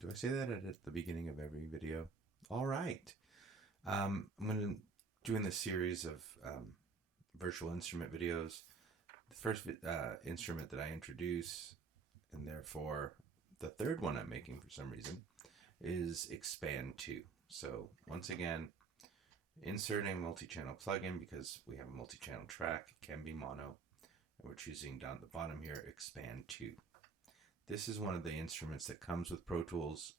Do I say that at the beginning of every video? All right. I'm going to doing this series of virtual instrument videos. The first instrument that I introduce, and therefore the third one I'm making for some reason, is Xpand 2. So once again, inserting multi-channel plugin because we have a multi-channel track. It can be mono. And we're choosing down at the bottom here, Xpand 2. This is one of the instruments that comes with Pro Tools.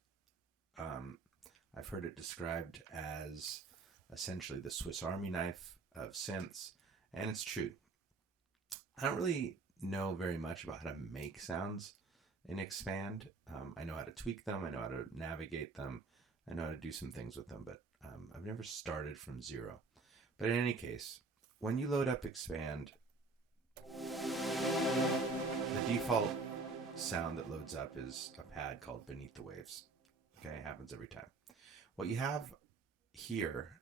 I've heard it described as essentially the Swiss Army knife of synths, and it's true. I don't really know very much about how to make sounds in Xpand. I know how to tweak them, I know how to navigate them, I know how to do some things with them, but I've never started from zero. But in any case, when you load up Xpand, the default sound that loads up is a pad called Beneath the Waves. Okay, it happens every time. What you have here,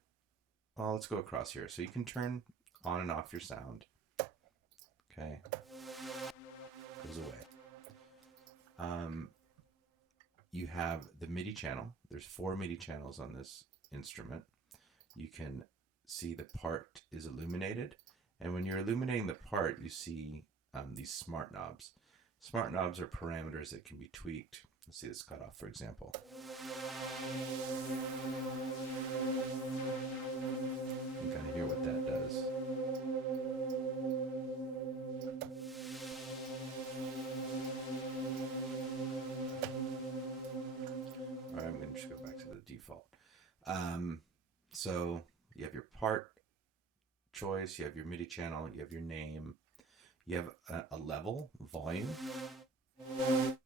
well, let's go across here. So you can turn on and off your sound. Okay, goes away. You have the MIDI channel. There's 4 MIDI channels on this instrument. You can see the part is illuminated. And when you're illuminating the part, you see these smart knobs. Smart knobs are parameters that can be tweaked. Let's see this cutoff, for example. You can kind of hear what that does. All right, I'm going to just go back to the default. So you have your part choice, you have your MIDI channel, you have your name, you have a level, volume, and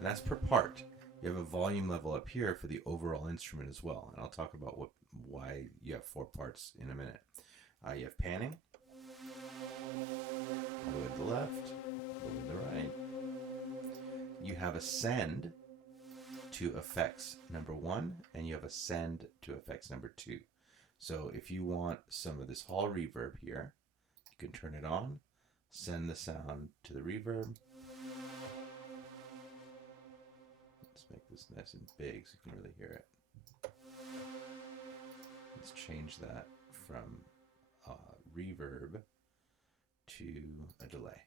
that's per part. You have a volume level up here for the overall instrument as well, and I'll talk about why you have 4 parts in a minute. You have panning, all the way to the left, all the way to the right. You have ascend to effects number 1, and you have ascend to effects number 2. So if you want some of this hall reverb here, you can turn it on, send the sound to the reverb. Let's make this nice and big so you can really hear it. Let's change that from reverb to a delay.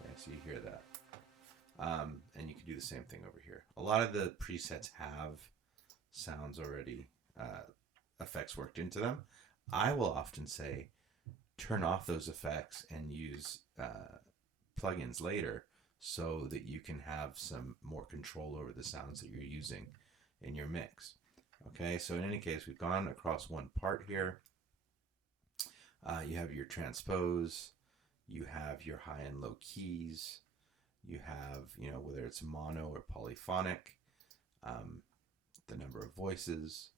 Okay, so you hear that. And you can do the same thing over here. A lot of the presets have sounds already, effects worked into them. I will often say turn off those effects and use plugins later so that you can have some more control over the sounds that you're using in your mix. Okay, so in any case, we've gone across one part here. You have your transpose, you have your high and low keys, you have, whether it's mono or polyphonic, the number of voices,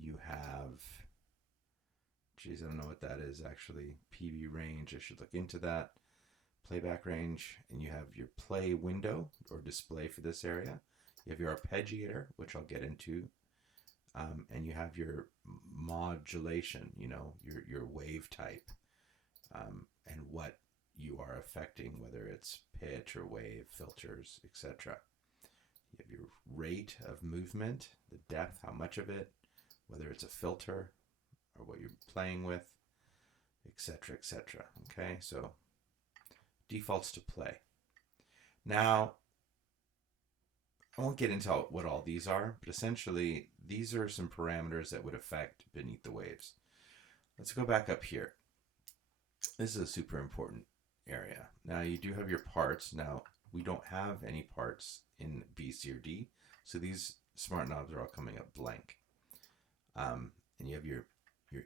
you have, geez, I don't know what that is actually, PB range, I should look into that, playback range, and you have your play window or display for this area, you have your arpeggiator, which I'll get into, and you have your modulation, your wave type, and what you are affecting, whether it's pitch or wave, filters, etc. You have your rate of movement, the depth, how much of it, whether it's a filter or what you're playing with, etc., etc. Okay, so defaults to play. Now, I won't get into what all these are, but essentially these are some parameters that would affect Beneath the Waves. Let's go back up here. This is a super important area. Now you do have your parts. Now we don't have any parts in B, C, or D, so these smart knobs are all coming up blank. And you have your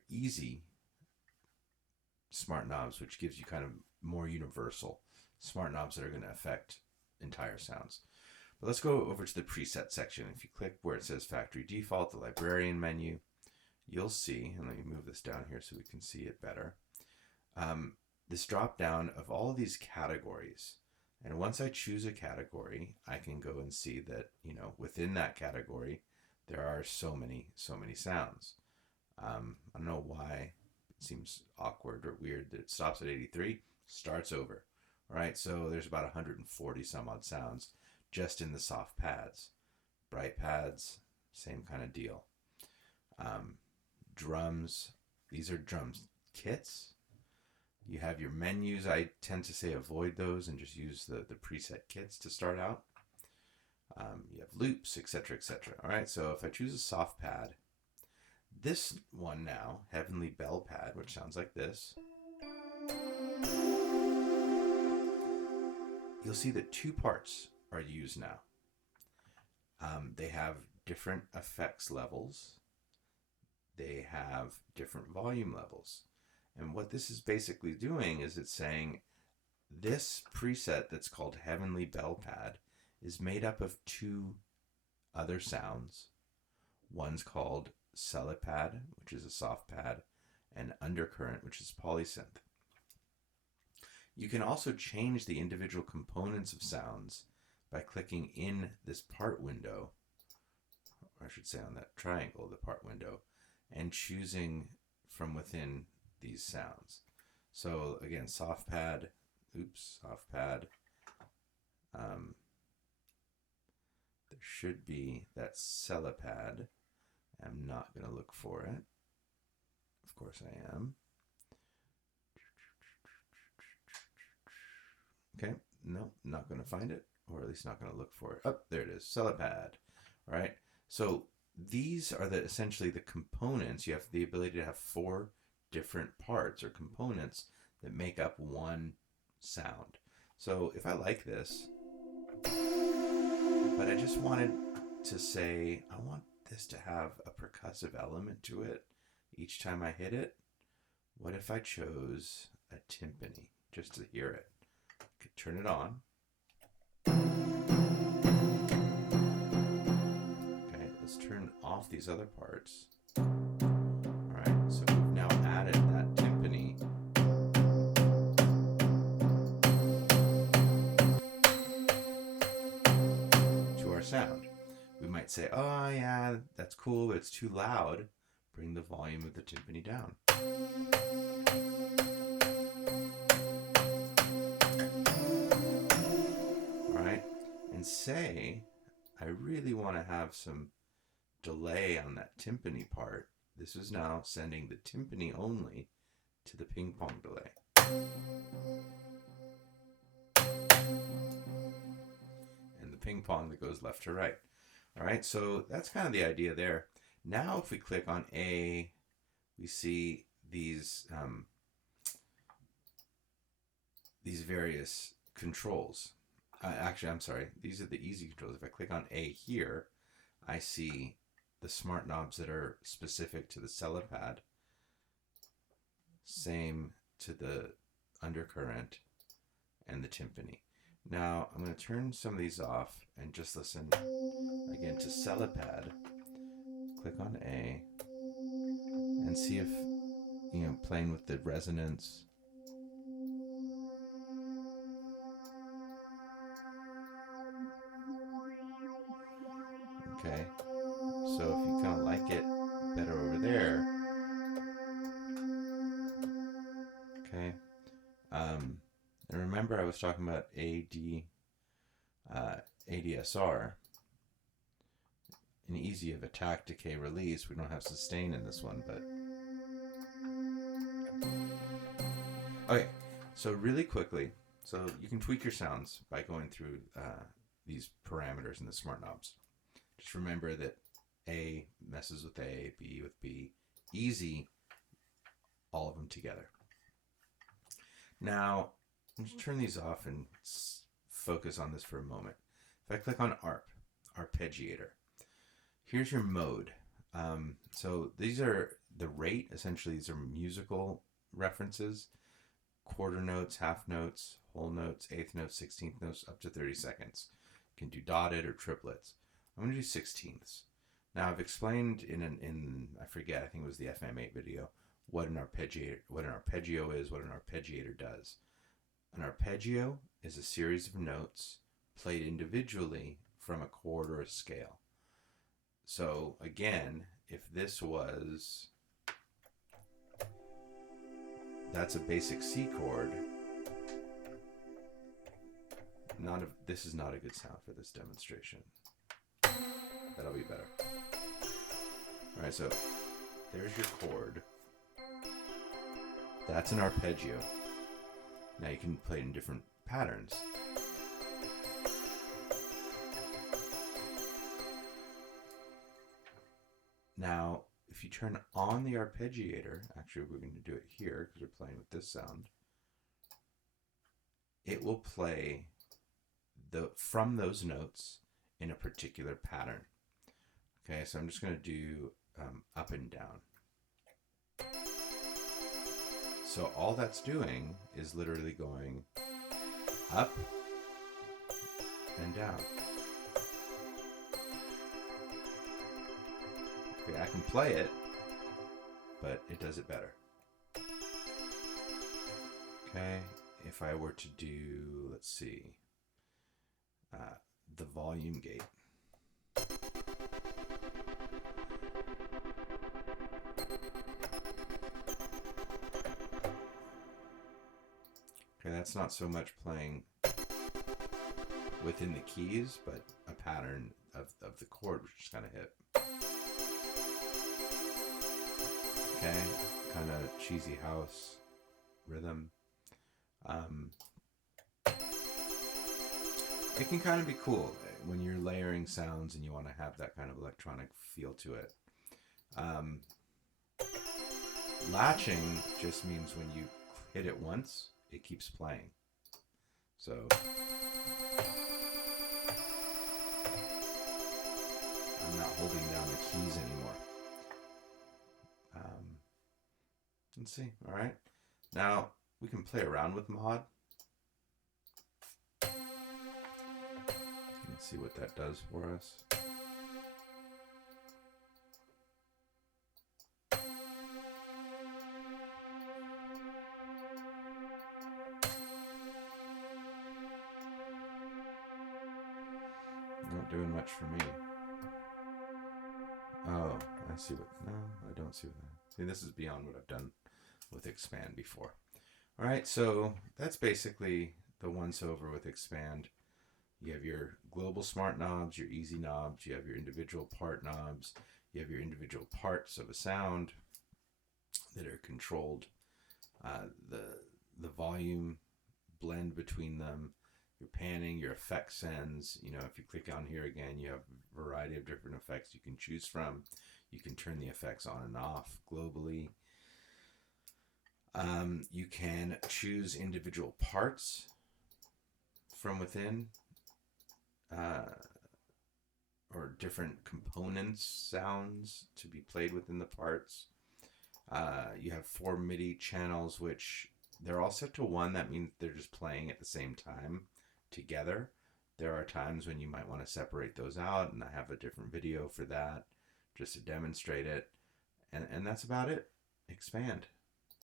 easy smart knobs, which gives you kind of more universal smart knobs that are going to affect entire sounds. But let's go over to the preset section. If you click where it says factory default, the librarian menu, you'll see, and let me move this down here so we can see it better, this drop down of all of these categories. And once I choose a category, I can go and see that, within that category, there are so many sounds. I don't know why it seems awkward or weird that it stops at 83, starts over. All right, so there's about 140 some odd sounds just in the soft pads. Bright pads, same kind of deal. Drums, these are drums kits. You have your menus. I tend to say avoid those and just use the preset kits to start out. You have loops, etc., etc. All right, so if I choose a soft pad, this one now, Heavenly Bell Pad, which sounds like this, you'll see that two parts are used now. They have different effects levels. They have different volume levels. And what this is basically doing is it's saying this preset that's called Heavenly Bell Pad is made up of two other sounds. One's called Celipad, which is a soft pad, and Undercurrent, which is polysynth. You can also change the individual components of sounds by clicking in this part window, or I should say on that triangle, the part window, and choosing from within these sounds. So again, soft pad, soft pad. There should be that Celipad. I'm not going to look for it. Of course I am. Okay, no, not going to find it, or at least not going to look for it. Oh, there it is, Celipad. All right, so these are essentially the components. You have the ability to have 4 different parts or components that make up one sound. So if I like this, but I just wanted to say, I want this to have a percussive element to it each time I hit it, what if I chose a timpani just to hear it? I could turn it on. Okay, let's turn off these other parts. Alright, so we've now added that timpani. To our sound. We might say, oh yeah, that's cool, but it's too loud. Bring the volume of the timpani down. Alright, and say, I really want to have some delay on that timpani part. This is now sending the timpani only to the ping pong delay. And the ping pong that goes left to right. All right, so that's kind of the idea there. Now if we click on A, we see these various controls. Actually, I'm sorry, these are the easy controls. If I click on A here, I see the smart knobs that are specific to the Celipad. Same to the Undercurrent and the timpani. Now I'm going to turn some of these off and just listen again to Celipad. Click on A and see if, playing with the resonance. Okay, so if you kind of like it better over there. Okay, and remember I was talking about ADSR, an easy of attack, decay, release. We don't have sustain in this one, but okay. So really quickly, so you can tweak your sounds by going through these parameters in the smart knobs. Just remember that A messes with A, B with B, easy, all of them together. Now, let's turn these off and focus on this for a moment. If I click on Arpeggiator, here's your mode. So these are the rate. Essentially, these are musical references. Quarter notes, half notes, whole notes, eighth notes, 16th notes, up to 30 seconds. You can do dotted or triplets. I'm going to do 16ths. Now I've explained in I forget, I think it was the FM8 video, what an arpeggio is, what an arpeggiator does. An arpeggio is a series of notes played individually from a chord or a scale. So again, if this was, that's a basic C chord, this is not a good sound for this demonstration. That'll be better. All right, so there's your chord. That's an arpeggio. Now you can play it in different patterns. Now, if you turn on the arpeggiator, actually we're going to do it here because we're playing with this sound, it will play from those notes in a particular pattern. Okay, so I'm just going to do up and down. So all that's doing is literally going up and down. Okay, I can play it, but it does it better. Okay, if I were to do, let's see, the volume gate. Okay, that's not so much playing within the keys, but a pattern of the chord, which is kind of hit. Okay, kind of cheesy house rhythm. It can kind of be cool when you're layering sounds and you want to have that kind of electronic feel to it. Latching just means when you hit it once, it keeps playing. So I'm not holding down the keys anymore. Let's see. All right. Now we can play around with mod. Let's see what that does for us. Not doing much for me. Oh, I see what. No, I don't see what that. See, this is beyond what I've done with Xpand before. All right, so that's basically the once over with Xpand. You have your global smart knobs, your easy knobs, you have your individual part knobs, you have your individual parts of a sound that are controlled, the volume blend between them, your panning, your effect sends. You know, if you click on here again, you have a variety of different effects you can choose from. You can turn the effects on and off globally. You can choose individual parts from within, or different components, sounds to be played within the parts. You have 4 MIDI channels, which they're all set to 1. That means they're just playing at the same time together. There are times when you might want to separate those out, and I have a different video for that just to demonstrate it. And that's about it. Xpand.